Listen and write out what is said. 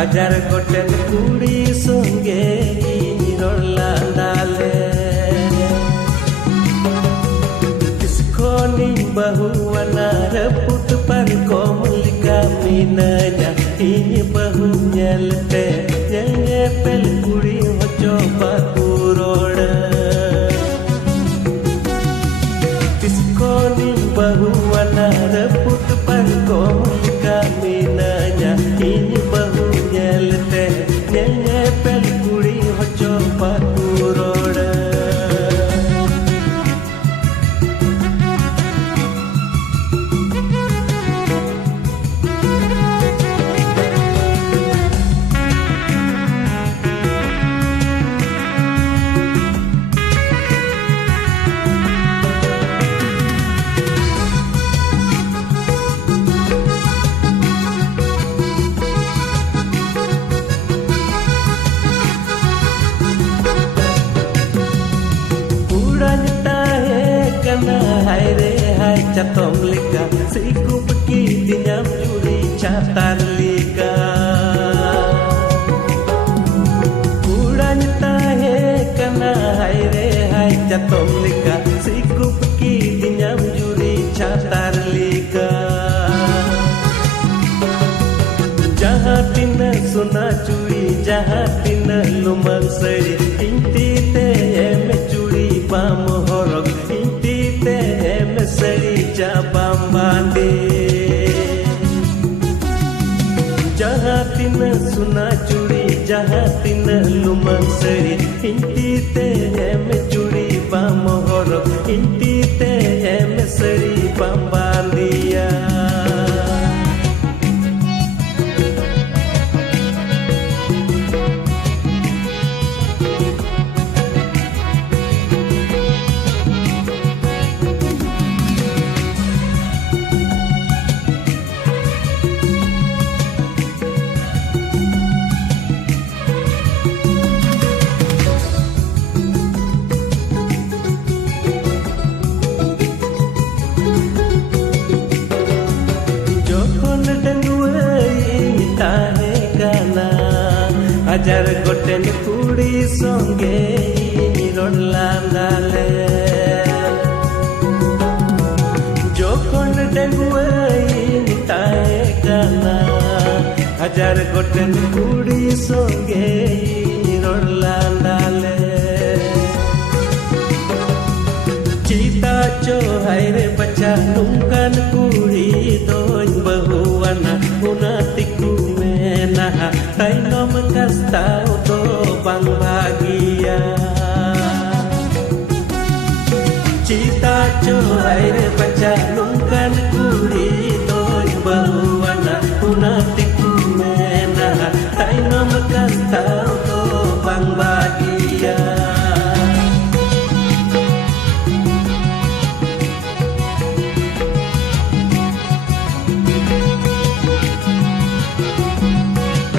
हजार गोटेन कुड़ी संगे रड़ लांदाले किसकोनी बहुआना रपुट पर Komalika मीनanya ini bahu nyelte nyepel kuri hoco baku roda kiskoni bahu wana reput par komunika minanya ini bahu nyelte nyepel kuri hoco baku roda hai re hai chatom lika siku peki dinyam curi catar lika kuranya he kana hai re hai chatom lika siku peki dinyam curi catar lika jahatina suna curi jahatina lumang sari inti te me curi pam horok sari jabam bande jahatina suna curi jahatina lumang sari inti te me curi bam horok inti te me sari bam bandia हजार Goten कुड़ी संगे रड़ लांदाले जोखन डेंगुई ताए गाना हजार Goten कुड़ी संगे रड़ लांदाले चीता चो हायरे बच्चा नुंगन कुड़ी दोन बहुआना उनातिku menaha tainom kastau to bang bahagia cita corai baca